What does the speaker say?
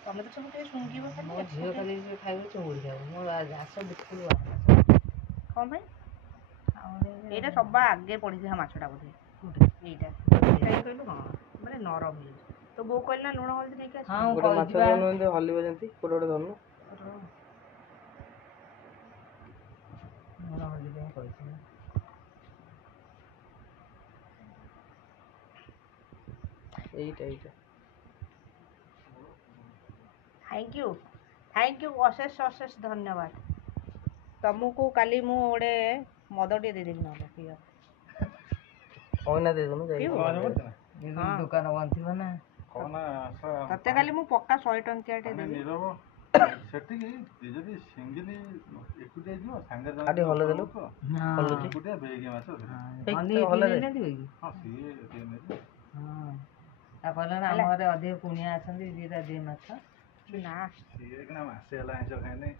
ତମେ ତ ସବୁ ଟିକେ ଶୁଙ୍ଘିବ ଖାଲି। ମୋ ଝିଅ ଖାଲି ଖାଇବ ଚୁଙ୍ଗୁଡ଼ି ଖାଇବ, ମୋ ଘାସ ବିଲକୁଲ କ'ଣ ପାଇଁ? ଏଇଟା ସବା ଆଗେ ପଡ଼ିଥିଲା ମାଛଟା ବୋଧେ। ଏଇଟା କହିଲୁ ହଁ ମାନେ ନରମ ହେଇଛି। ତୋ ବୋଉ କହିଲି ନା ଲୁଣ ହଳଦୀ ନେଇକି ଆସିବ। ଗୋଟେ ମାଛ ଧରୁନୁ ହଲିବ ଯେମିତି ଗୋଟେ ଗୋଟେ ଧରୁନୁ। ଲୁଣ ହଳଦୀ ପାଇଁ କହିଛି। ଏଇଟା ଥ୍ୟାଙ୍କ ୟୁ ଅଶେଷ ଅଶେଷ ଧନ୍ୟବାଦ। ତମକୁ କାଲି ମୁଁ ଗୋଟେ ମଦ ଟିକେ ଦେଇଦେବି ନହେଲେ ପିଅ। ଅଇନା ଦେଇଦେବୁ ଦୋକାନ ବନ୍ଦ ଥିବ ନା। ତତେ କାଲି ମୁଁ ପକ୍କା 100 ଟଙ୍କିଆ ଟେ ଦେବି। ସେଠିକି ଯଦି ସିଙ୍ଗିଲି ଏକୁଟିଆ ଯିବ ସାଙ୍ଗେ ଆଠି ହଲ ଦେଲୁ ଏକୁଟିଆ ବେଗି ମାଛ କହିଲା ନା ଆମ ଘରେ ଅଧିକ କୁଣିଆ ଅଛନ୍ତି ଦିଟା ଦିଏ ମାଛ ନା ସିଏ ମାସେ ହେଲା ଆଇଁଷ ଖାଇନି।